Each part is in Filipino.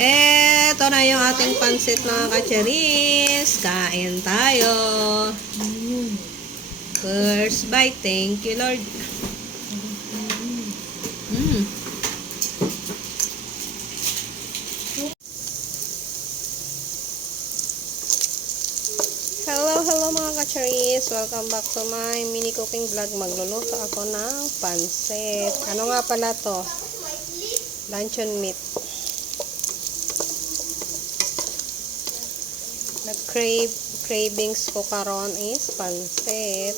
Eto na yung ating pansit mga kacharis. Kain tayo. First bite. Thank you, Lord. Hello mga kacharis. Welcome back to my mini cooking vlog. Magluluto ako ng pansit. Ano nga pala to? Luncheon meat. Cravings ko karon is pansit.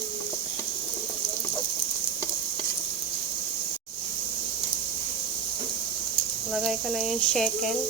Lagay ko na yung chicken.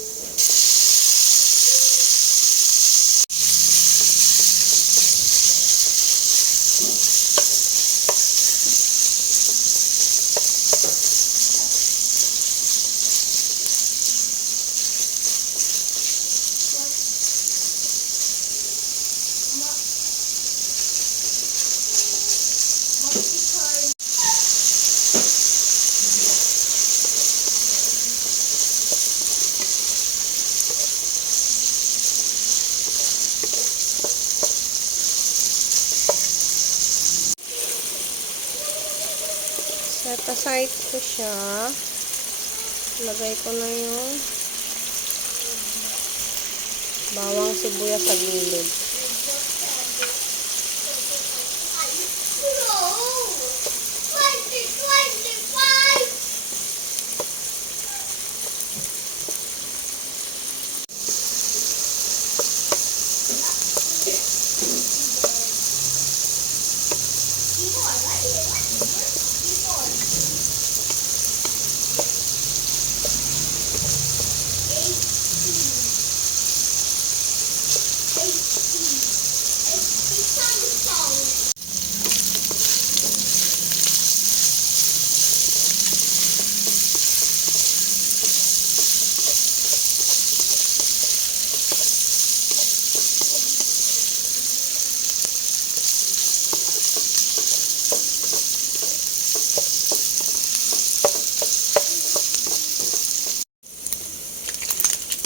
Set aside ko siya. Lagay ko na yung bawang sibuyas sa gilid.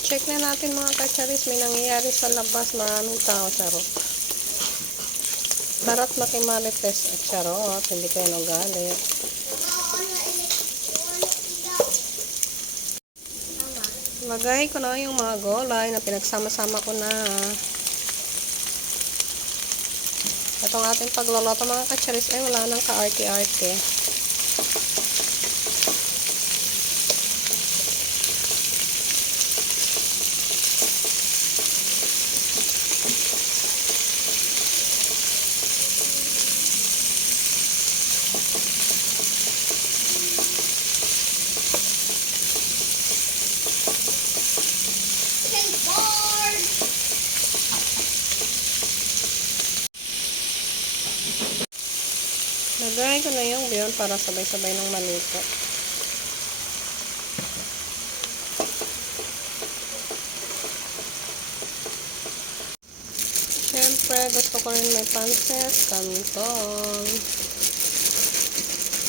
Check na natin mga kacharis, may nangyayari sa labas, maraming tao, charot. Barat makimarites at charot, hindi kayo nagalit. Lagay ko na yung mga gulay na pinagsama-sama ko na. Itong ating pagluluto mga kacharis ay wala nang ka-arte-arte. Lagay ko na yung bihon para sabay-sabay ng maluto. Siyempre, gusto ko rin may pansit, kanton.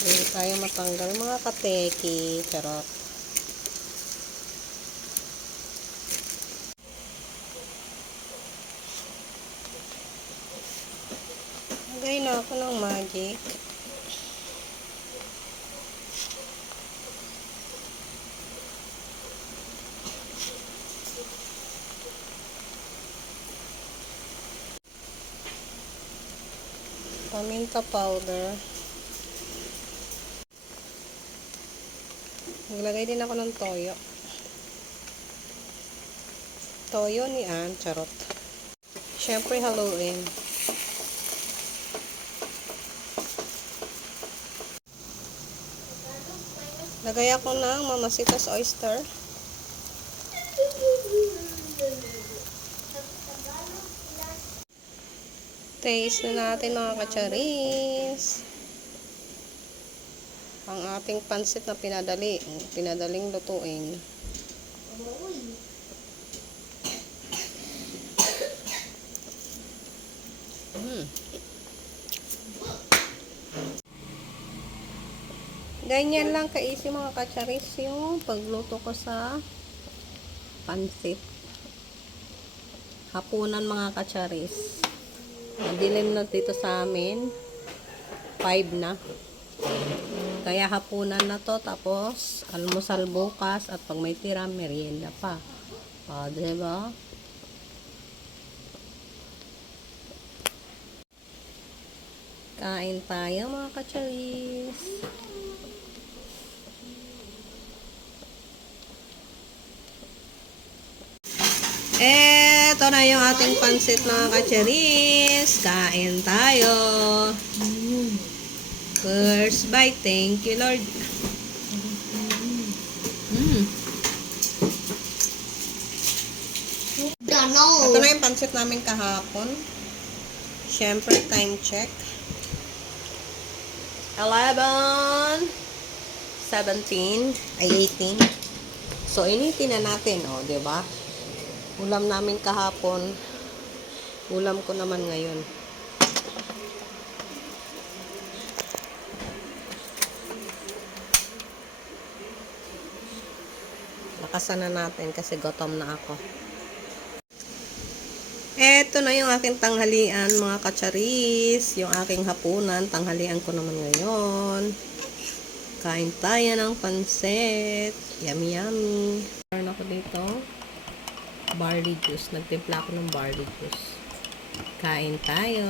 Hindi tayo matanggal mga kateki. Charot. Lagay na ako ng magic. Paminta powder. Maglagay din ako ng toyo. Toyo ni Ann, charot. Siyempre, haluin. Lagay ako ng Mamasitas oyster. Taste na natin mga kacharis. Ang ating pansit na pinadaling lutuin. Ganyan lang ka-easy mga kacharis yung pagluto ko sa pansit. Hapunan mga kacharis. Madilim na dito sa amin. 5 na. Kaya hapunan na to. Tapos, almusal bukas. At pag may tira, merienda pa. O, diba? Kain tayo mga kacharis. Eto na yung ating pansit mga kacharis. Kain tayo. First bite. Thank you, Lord. Ito na yung pansit namin kahapon. Siyempre, time check. 11, 17, ay 18. So, initin na natin, o, diba? Ulam namin kahapon. Ulam ko naman ngayon. Lakasan na natin kasi gutom na ako. Eto na yung aking tanghalian, mga kacharis. Yung aking hapunan, tanghalian ko naman ngayon. Kain tayo ng pansit. Yummy, yummy. Meron ako dito. Barley juice. Nagtimpla ako ng barley juice. Kain tayo.